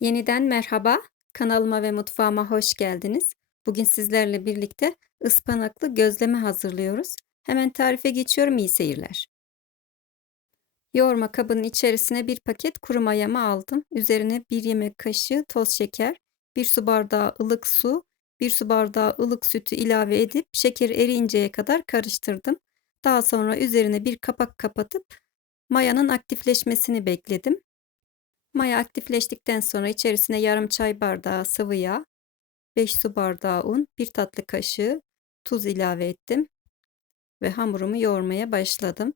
Yeniden merhaba. Kanalıma ve mutfağıma hoş geldiniz. Bugün sizlerle birlikte ıspanaklı gözleme hazırlıyoruz. Hemen tarife geçiyorum. İyi seyirler. Yoğurma kabının içerisine bir paket kuru mayamı aldım. Üzerine bir yemek kaşığı toz şeker, bir su bardağı ılık su, bir su bardağı ılık sütü ilave edip şeker eriyinceye kadar karıştırdım. Daha sonra üzerine bir kapak kapatıp mayanın aktifleşmesini bekledim. Maya aktifleştikten sonra içerisine yarım çay bardağı sıvı yağ, 5 su bardağı un, 1 tatlı kaşığı tuz ilave ettim ve hamurumu yoğurmaya başladım.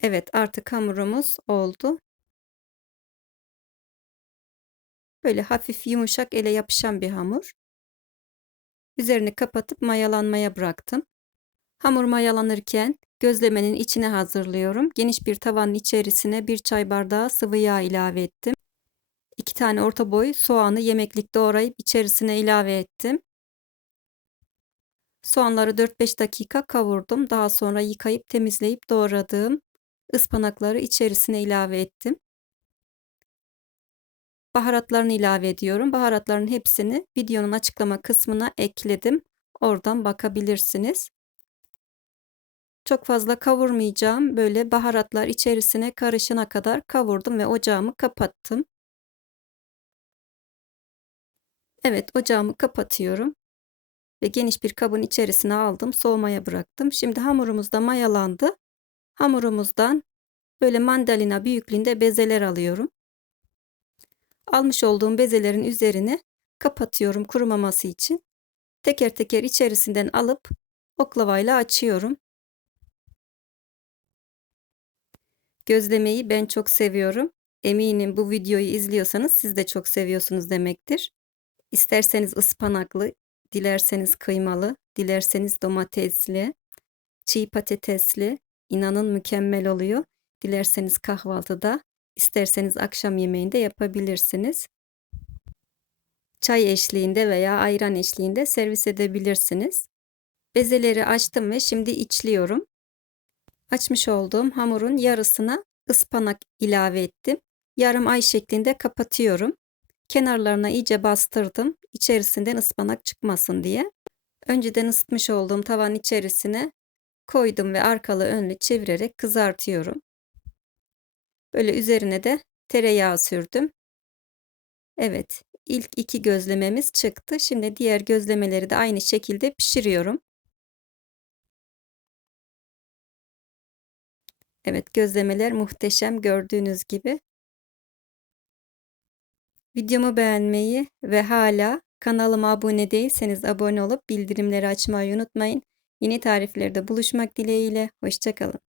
Evet, artık hamurumuz oldu. Böyle hafif yumuşak ele yapışan bir hamur. Üzerini kapatıp mayalanmaya bıraktım. Hamur mayalanırken gözlemenin içine hazırlıyorum. Geniş bir tavanın içerisine bir çay bardağı sıvı yağ ilave ettim. 2 tane orta boy soğanı yemeklik doğrayıp içerisine ilave ettim. Soğanları 4-5 dakika kavurdum. Daha sonra yıkayıp temizleyip doğradığım ıspanakları içerisine ilave ettim. Baharatlarını ilave ediyorum. Baharatların hepsini videonun açıklama kısmına ekledim. Oradan bakabilirsiniz. Çok fazla kavurmayacağım. Böyle baharatlar içerisine karışana kadar kavurdum ve ocağımı kapattım. Evet, ocağımı kapatıyorum ve geniş bir kabın içerisine aldım, soğumaya bıraktım. Şimdi hamurumuz da mayalandı. Hamurumuzdan böyle mandalina büyüklüğünde bezeler alıyorum. Almış olduğum bezelerin üzerine kapatıyorum kurumaması için. Teker teker içerisinden alıp oklavayla açıyorum. Gözlemeyi ben çok seviyorum. Eminim bu videoyu izliyorsanız siz de çok seviyorsunuz demektir. İsterseniz ıspanaklı, dilerseniz kıymalı, dilerseniz domatesli, çiğ patatesli, inanın mükemmel oluyor. Dilerseniz kahvaltıda, isterseniz akşam yemeğinde yapabilirsiniz. Çay eşliğinde veya ayran eşliğinde servis edebilirsiniz. Bezeleri açtım ve şimdi içliyorum. Açmış olduğum hamurun yarısına ıspanak ilave ettim. Yarım ay şeklinde kapatıyorum. Kenarlarına iyice bastırdım. İçerisinden ıspanak çıkmasın diye. Önceden ısıtmış olduğum tavanın içerisine koydum ve arkalı önlü çevirerek kızartıyorum. Böyle üzerine de tereyağı sürdüm. Evet, ilk iki gözlememiz çıktı. Şimdi diğer gözlemeleri de aynı şekilde pişiriyorum. Evet gözlemeler muhteşem gördüğünüz gibi. Videomu beğenmeyi ve hala kanalıma abone değilseniz abone olup bildirimleri açmayı unutmayın. Yeni tariflerde buluşmak dileğiyle. Hoşçakalın.